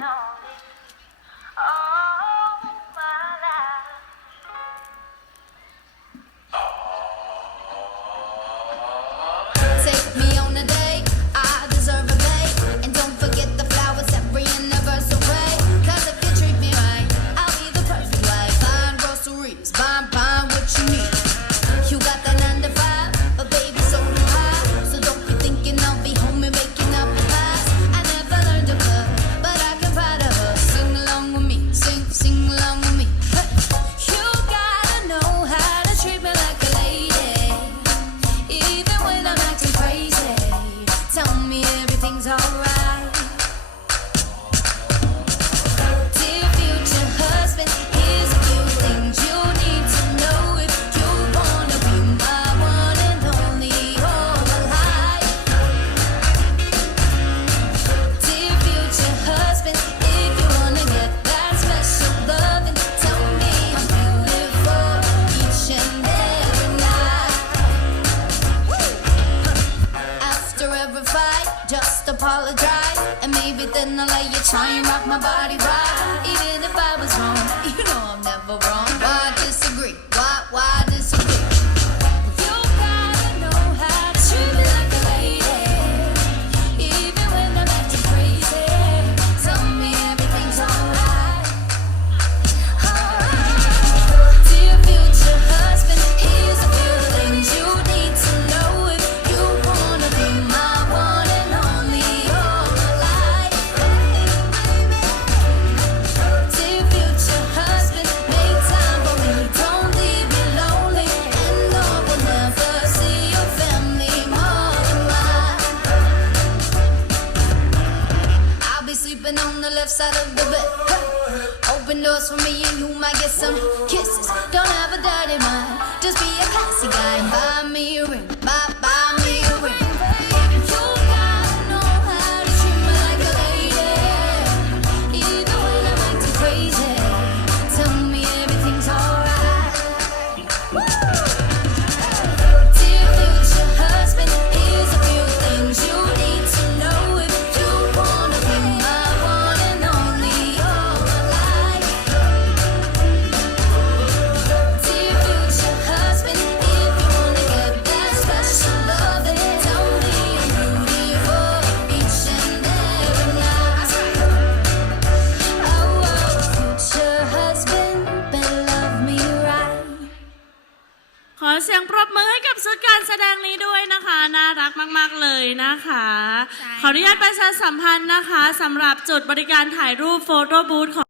Take me on a date, I deserve a date. And don't forget the flowers every anniversary. Cause if you treat me right, I'll be the perfect wife. Buying groceries, buying what you need. You got that 9 to 5, but baby, so do I. So don't be thinking I'll be home and making up the pies. I never learned to cook, but I can pie to her. Sing along with me, sing along with me. You gotta know how to treat me like a lady. Even when I'm acting crazy, tell me everything's alright. Dear future husband, here's a few things you need to know if you wanna be my one and only all my life. Dear future husband, if you wanna get that special loving, tell me I'm beautiful each and every night. After every fight, just apologize, and maybe then I'll let you try and rock my body right. Even if I was wrong, you know I'm never wrong. Why disagree? Why disagree? You gotta know how to treat me like a lady. Even when I'm acting crazy, tell me everything's alright. Dear future husband, here's a few things you need to know if you wanna be my one and only all my life. Dear future husband, make time for me, don't leave me lonely. And no, we'll never see your family more than mine. I'll be sleeping on the left side of the bed. Open doors for me and you might get some kisses. Don't have a dirty mind, just be a classy guy and buy me a ring. Buy me a ring. You gotta know how to treat me like a lady. Even when I'm acting crazy, tell me everything's alright. Dear future husband, here's a few things you need to know if you wanna be my one and only all my life. Dear future husband, if you wanna get that special loving, tell me I'm beautiful each and every night. Oh, future husband, better love me right. ขอเสียงปรบมือให้กับชุดการแสดงนี้ด้วยนะคะน่ารักมากๆเลยนะคะขออนุญาตประชาสัมพันธ์นะคะสำหรับจุดบริการถ่ายรูปโฟโต้บูธของ